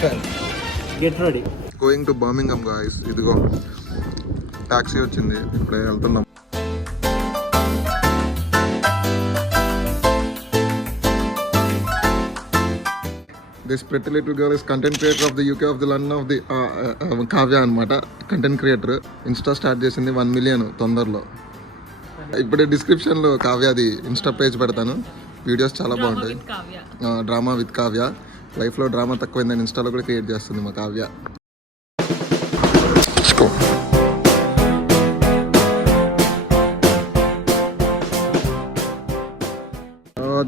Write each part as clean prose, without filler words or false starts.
First time. Get ready. Going to Birmingham guys. ఇదిగో taxi వచ్చింది, ఇప్పుడే వెళ్తున్నాం. This pretty little girl is content creator of the UK of the London of the Kavya అనమాట. Content creator. Insta start చేసింది 1 million తొందరలో. ఇప్పుడే డిస్క్రిప్షన్లో కావ్యది Insta page పెడతాను. వీడియోస్ చాలా బాగుంటాయి. Drama with Kavya. లైఫ్లో డ్రామా తక్కువైందని ఇన్స్టాలో కూడా క్రియేట్ చేస్తుంది మా Kavya.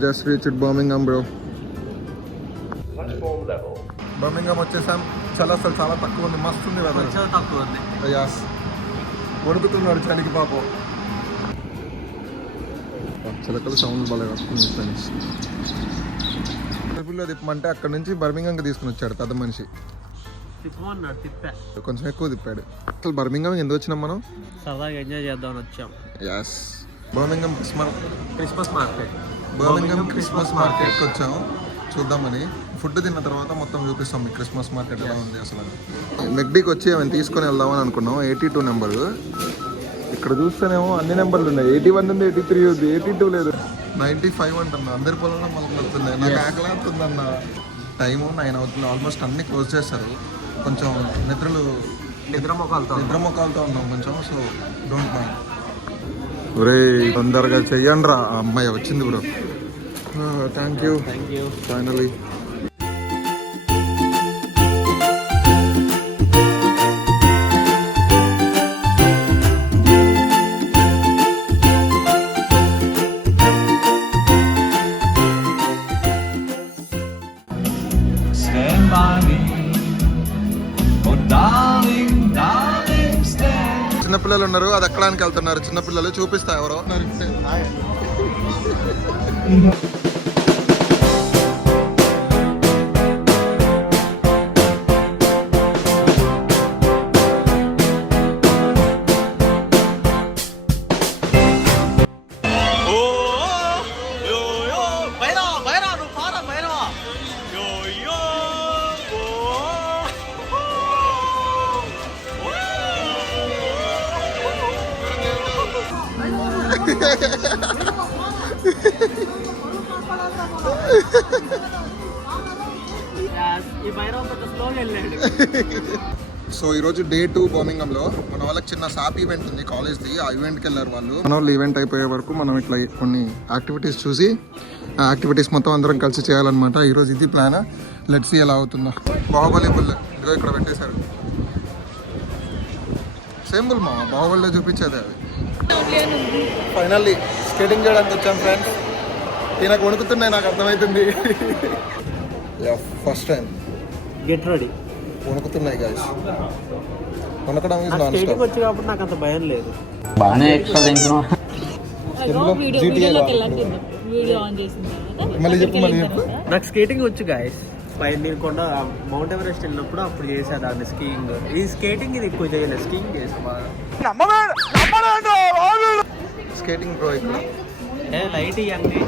Just reached Birmingham bro. Birmingham వచ్చేసాం. అసలు చాలా తక్కువ ఉంది. మస్తు ఉంది కదా, తక్కువ ఉంది. యాస్ వణుకుతున్నాడు చలికి పాపం. చిలకలు సౌండ్ బాగా వస్తుంది ఫ్రెండ్స్. టేబుల్లో తిప్పమంటే అక్కడ నుంచి బర్మింగ్హామ్కి తీసుకుని వచ్చాడు పెద్ద మనిషి. కొంచెం ఎక్కువ తిప్పాడు. అసలు బర్మింగ్హామ్ ఎందుకు వచ్చినాం మనం? సరదాగా ఎంజాయ్ చేద్దామని వచ్చాం. As Birmingham Christmas market. Birmingham Christmas మార్కెట్కి వచ్చాము చూద్దామని. ఫుడ్ తిన్న తర్వాత మొత్తం చూపిస్తాం మీకు క్రిస్మస్ మార్కెట్ ఎలా ఉంది అసలు. మెక్డీకి వచ్చి ఏమైనా తీసుకొని వెళ్దామని అనుకున్నాం. 82 నెంబరు. ఇక్కడ చూస్తేనేమో అన్ని నెంబర్లు ఉన్నాయి. 81 ఉంది, 83 ఉంది, 82 లేదు, 95 అంటున్నా. అందరి పొలంలో మనకు వస్తున్నాయి. నాకు ఆకలిస్తుందన్న. టైము 9 అవుతుంది ఆల్మోస్ట్. అన్ని క్లోజ్ చేస్తారు. కొంచెం నిద్రమొకాలతో ఉన్నాం కొంచెం. So don't mind. ఒరే తొందరగా చెయ్యండి రా. అమ్మాయి వచ్చింది బ్రో. Thank you finally. చిన్నపిల్లలు ఉన్నారు, అది ఎక్కడానికి వెళ్తున్నారు. చిన్నపిల్లలు చూపిస్తా ఎవరో. సో ఈరోజు డే 2 బర్మింగ్హామ్లో. మన వాళ్ళకి చిన్న సాప్ ఈవెంట్ ఉంది కాలేజ్ది. ఆ ఈవెంట్కి వెళ్ళారు వాళ్ళు. మన వాళ్ళు ఈవెంట్ అయిపోయే వరకు మనం ఇట్లా కొన్ని యాక్టివిటీస్ చూసి ఆ యాక్టివిటీస్ మొత్తం అందరం కలిసి చేయాలన్నమాట. ఈరోజు ఇది ప్లాన్. లెట్స్ సీ ఎలా అవుతుందో. బాహుబలి బుల్ ఇదిగో ఇక్కడ పెట్టేశారు. సేమ్ బుల్ మా బాహుబలిలో చూపించేది అది. ఫైనల్లీ స్కేటింగ్ చేయడానికి వచ్చాం ఫ్రెండ్స్. నాకు వణుకుతున్నాయి, నాకు అర్థమవుతుంది. First time. Get ready. వణుకుతున్నాయి గాయ్స్. వణకడం ఇస్ నాన్ స్టాప్. వచ్చి కాబట్టి నాకు అంత భయం లేదు. బాగానే ఎక్స్ట్రా తింటున్నా. మళ్ళీ చెప్పు. నాకు స్కేటింగ్ వచ్చు గాయస్. నేను కొండ మౌంట్ ఎవరెస్ట్ వెళ్ళినప్పుడు అప్పుడు చేసా దాన్ని స్కీయింగ్. ఈ స్కేటింగ్ ఇది ఎక్కువ చేయలేదు, స్కీయింగ్ చేసాను బాగా. స్కేటింగ్ ప్రో ఇక్కడ. లైట్ ఇవ్వండి.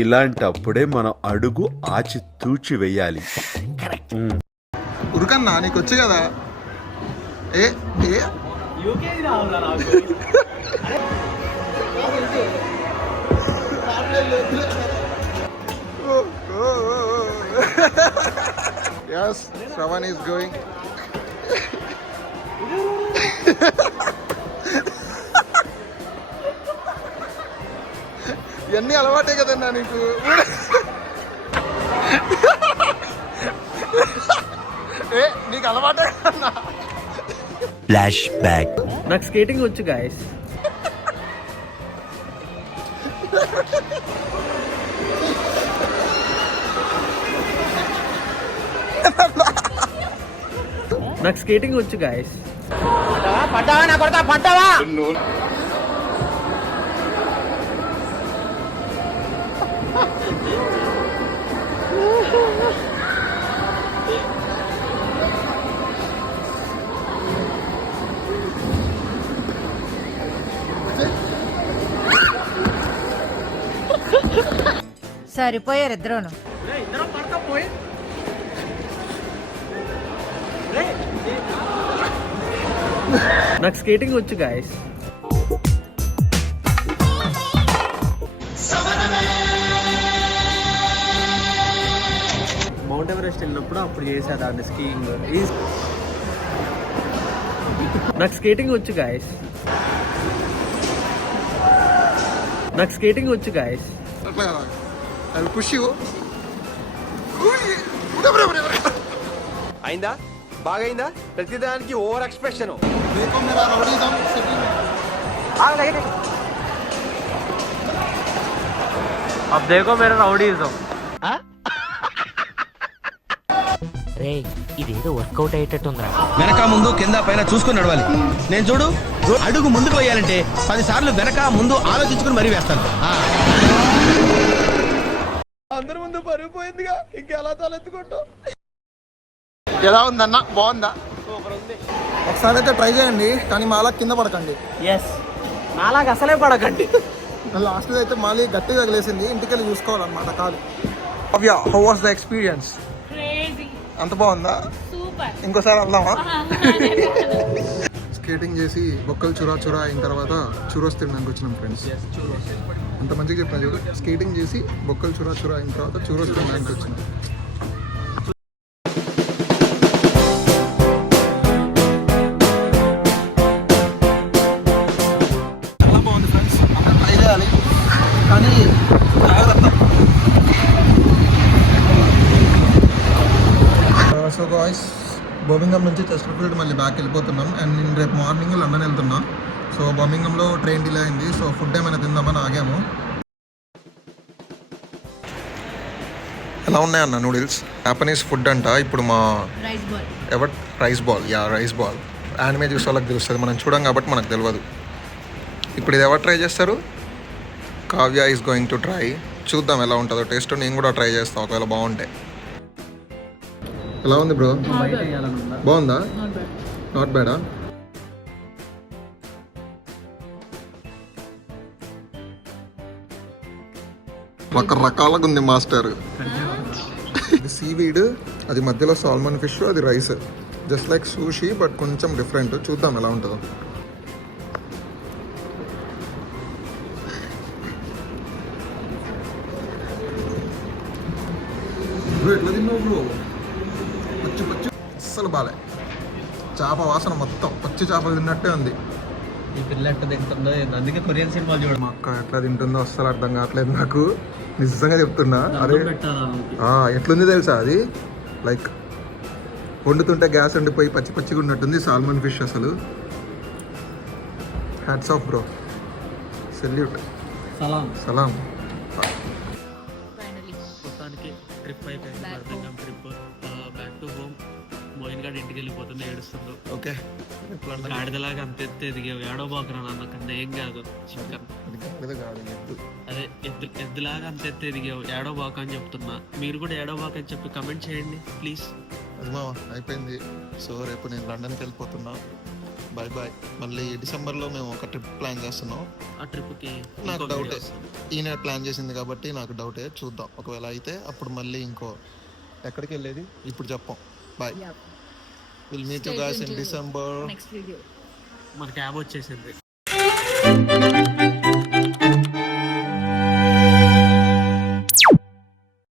ఇలాంటప్పుడే మనం అడుగు ఆచి తూచి వెయ్యాలి. ఉరకన్నా నీకు వచ్చు కదా. ఏ ఏ yes, Shravan is going. ఇవన్నీ అలవాటే కదన్నా నీకు. ఏ నీకు అలవాటే కదన్నా. Flash back. నాకు స్కేటింగ్ వచ్చు గాయస్. నాకు స్కేటింగ్ వచ్చు గాయస్. పడ్డావా నా కొడతా పడ్డావా. సరిపోయారు ఇద్దరును. ఇద్దరం పడతా పోయి నాకు స్కేటింగ్ వచ్చు గాయస్. మౌంట్ ఎవరెస్ట్ వెళ్ళినప్పుడు అప్పుడు చేసా దాన్ని స్కీయింగ్. నాకు స్కేటింగ్ వచ్చు గాయస్. నాకు స్కేటింగ్ వచ్చు గాయస్. అట్లా అది పుష్ అయిందా బాగైందా ప్రతిదానికి ఓవర్ ఎక్స్ప్రెషన్ अब देखो मेरा रౌడీజం. రే ఇదేదో వర్కౌట్ అయ్యేటట్టుందిరా. వెనక ముందు కింద పైన చూసుకుని నడవాలి. నేను చూడు అడుగు ముందుకు వేయాలంటే 10 సార్లు వెనక ముందు ఆలోచించుకుని మరీ వేస్తాను. అందరి ముందు పరుగు పోయిందిగా ఇంకెలా తలెత్తుకుంటావు. ఎలా ఉందన్న? బాగుందా? ఒకసారి అయితే ట్రై చేయండి, కానీ మాలా కింద పడకండి. ఎస్, నాలాగా అసలే పడకండి. లాస్ట్ అయితే మాలి గట్టిగా తగిలేసింది, ఇంటికి వెళ్ళి చూసుకోవాలన్నమాట కాదు. How was the experience? అంత బాగుందా? ఇంకోసారి వెళ్దామా? స్కేటింగ్ చేసి బొక్కలు చురా అయిన తర్వాత చూరోస్ తినడానికి వచ్చినాం ఫ్రెండ్స్. అంత మంచిగా చెప్పిన చూడు. స్కేటింగ్ చేసి బొక్కలు చురా అయిన తర్వాత చూరోస్ తినడానికి వచ్చినాం. చాలా బాగుంది ఫ్రెండ్స్, అక్కడ ట్రై చేయాలి కానీ జాగ్రత్త. సో గాయ్స్, బర్మింగం నుంచి చెస్టర్ఫీల్డ్ మళ్ళీ బ్యాక్ వెళ్ళిపోతున్నాం. అండ్ నేను రేపు మార్నింగ్ లండన్ వెళ్తున్నా. సో బర్మింగంలో ట్రైన్ డిలే అయింది. సో ఫుడ్ ఏమైనా తిందామని ఆగాము. ఎలా ఉన్నాయన్న నూడిల్స్? జాపనీస్ ఫుడ్ అంట. ఇప్పుడు మా రైస్ బాల్ యానిమే చూసే వాళ్ళకి తెలుస్తుంది, మనం చూడం కాబట్టి మనకు తెలియదు. ఇప్పుడు ఇది ఎవరు ట్రై చేస్తారు? Kavya is going to try. చూద్దాం ఎలా ఉంటుందో టేస్ట్. నేను కూడా ట్రై చేస్తాను ఒకవేళ బాగుంటే. ఎలా ఉంది బ్రో? బాగుందా? నాట్ బ్యాడా? రకరకాలుగా ఉంది మాస్టర్. ఇది సీవీడ్, అది మధ్యలో సాల్మన్ ఫిష్, అది rice. Just like sushi but కొంచెం డిఫరెంట్. చూద్దాం ఎలా ఉంటుందో. ఎట్లా తిన్నావు బ్రో? పచ్చి అస్సలు బాలే. చేప వాసన మొత్తం పచ్చి చేపలు తిన్నట్టే ఉంది. ఈ పిల్ల ఎట్లా తింటుందో, అందుకే కొరియన్ సినిమాలు చూడ. మా అక్క ఎట్లా తింటుందో అస్సలు అర్థం కావట్లేదు నాకు, నిజంగా చెప్తున్నా. అదే ఎట్లుంది తెలుసా? అది లైక్ వండుతుంటే గ్యాస్ వండిపోయి పచ్చిగా ఉన్నట్టుంది. సాల్మన్ ఫిష్ అసలు. హ్యాట్స్ ఆఫ్ బ్రో, సెల్యూట్, సలాం. మొత్తానికి ట్రిప్ అయిపోయింది. Birmingham trip back to home. Moin గారు ఇంటికి వెళ్ళిపోతుంది, ఏడుస్తుందో. ఓకే, గాడిదలాగా అంత ఎత్తు ఎదిగావు, ఏడో బాకురా నాన్న కన్నా ఏం కాదు. చికెన్ అదే ఎద్దులాగా అంత ఎత్తు ఎదిగావు, ఏడో బాకు అని చెప్తున్నా. మీరు కూడా ఏడో బాకు అని చెప్పి కమెంట్ చేయండి ప్లీజ్. అది మా అయిపోయింది. సో రేపు నేను లండన్కి వెళ్ళిపోతున్నా. బాయ్. మళ్ళీ డిసెంబర్లో మేము ఒక ట్రిప్ ప్లాన్ చేస్తున్నాం. ఆ ట్రిప్కి నాకు డౌటే, ఈయన ప్లాన్ చేసింది కాబట్టి నాకు డౌటే. చూద్దాం, ఒకవేళ అయితే అప్పుడు మళ్ళీ ఇంకో ఎక్కడికి వెళ్ళేది ఇప్పుడు చెప్పం. Bye. Will meet you guys in December. మన క్యాబ్ వచ్చేసింది.